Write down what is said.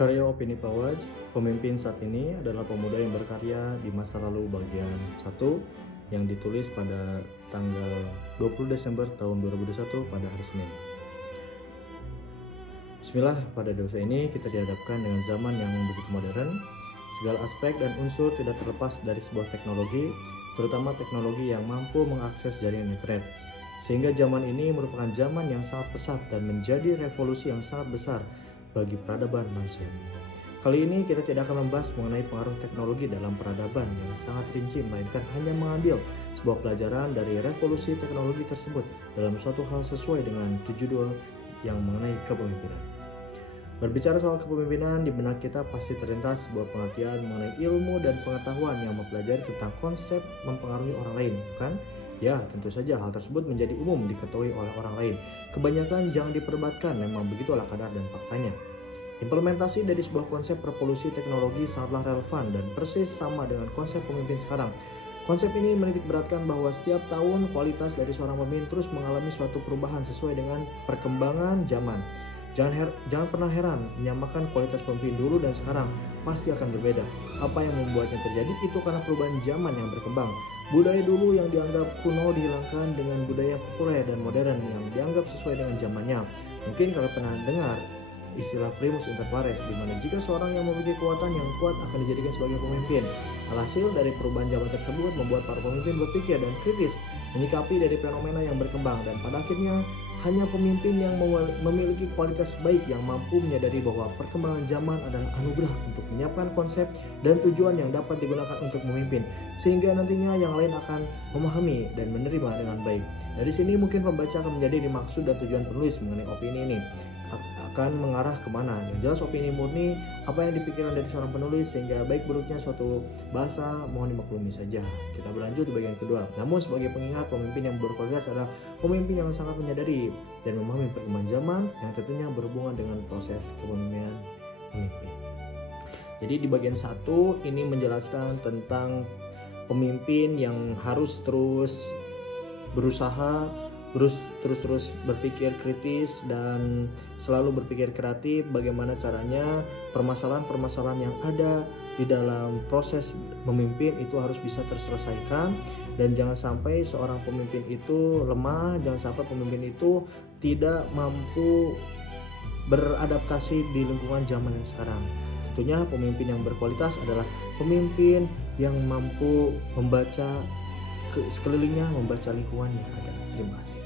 Karya Opini Pawaj, pemimpin saat ini adalah pemuda yang berkarya di masa lalu bagian 1 yang ditulis pada tanggal 20 Desember tahun 2021 pada hari Senin. Bismillah, pada dosa ini kita dihadapkan dengan zaman yang begitu modern. Segala aspek dan unsur tidak terlepas dari sebuah teknologi, terutama teknologi yang mampu mengakses jaringan internet. Sehingga zaman ini merupakan zaman yang sangat pesat dan menjadi revolusi yang sangat besar bagi peradaban manusia. Kali ini kita tidak akan membahas mengenai pengaruh teknologi dalam peradaban yang sangat rinci, melainkan hanya mengambil sebuah pelajaran dari revolusi teknologi tersebut dalam suatu hal sesuai dengan judul yang mengenai kepemimpinan. Berbicara soal kepemimpinan, di benak kita pasti terlintas sebuah pengertian mengenai ilmu dan pengetahuan yang mempelajari tentang konsep mempengaruhi orang lain, bukan? Ya, tentu saja hal tersebut menjadi umum diketahui oleh orang lain. Kebanyakan jangan diperdebatkan, memang begitulah kadar dan faktanya. Implementasi dari sebuah konsep revolusi teknologi sangatlah relevan dan persis sama dengan konsep pemimpin sekarang. Konsep ini menitik beratkan bahwa setiap tahun kualitas dari seorang pemimpin terus mengalami suatu perubahan sesuai dengan perkembangan zaman. Jangan pernah heran, menyamakan kualitas pemimpin dulu dan sekarang pasti akan berbeda. Apa yang membuatnya terjadi itu karena perubahan zaman yang berkembang. Budaya dulu yang dianggap kuno dihilangkan dengan budaya populer dan modern yang dianggap sesuai dengan zamannya. Mungkin kalau pernah dengar istilah primus inter pares, di mana jika seorang yang memiliki kekuatan yang kuat akan dijadikan sebagai pemimpin. Alhasil dari perubahan zaman tersebut membuat para pemimpin berpikir dan kritis menyikapi dari fenomena yang berkembang, dan pada akhirnya hanya pemimpin yang memiliki kualitas baik yang mampu menyadari bahwa perkembangan zaman adalah anugerah untuk menyiapkan konsep dan tujuan yang dapat digunakan untuk memimpin, sehingga nantinya yang lain akan memahami dan menerima dengan baik. Dari sini mungkin pembaca akan menjadi maksud dan tujuan penulis mengenai opini ini akan mengarah kemana. Yang jelas opini murni apa yang dipikirkan dari seorang penulis, sehingga baik buruknya suatu bahasa mohon dimaklumi saja. Kita berlanjut di bagian kedua. Namun sebagai pengingat, pemimpin yang berkualitas adalah pemimpin yang sangat menyadari dan memahami perkembangan zaman yang tentunya berhubungan dengan proses kepemimpinan pemimpin. Jadi di bagian 1 ini menjelaskan tentang pemimpin yang harus terus berusaha, terus berpikir kritis dan selalu berpikir kreatif bagaimana caranya permasalahan-permasalahan yang ada di dalam proses memimpin itu harus bisa terselesaikan, dan jangan sampai seorang pemimpin itu lemah, jangan sampai pemimpin itu tidak mampu beradaptasi di lingkungan zaman yang sekarang. Tentunya pemimpin yang berkualitas adalah pemimpin yang mampu membaca sekelilingnya, membaca lingkungan yang ada. Terima kasih.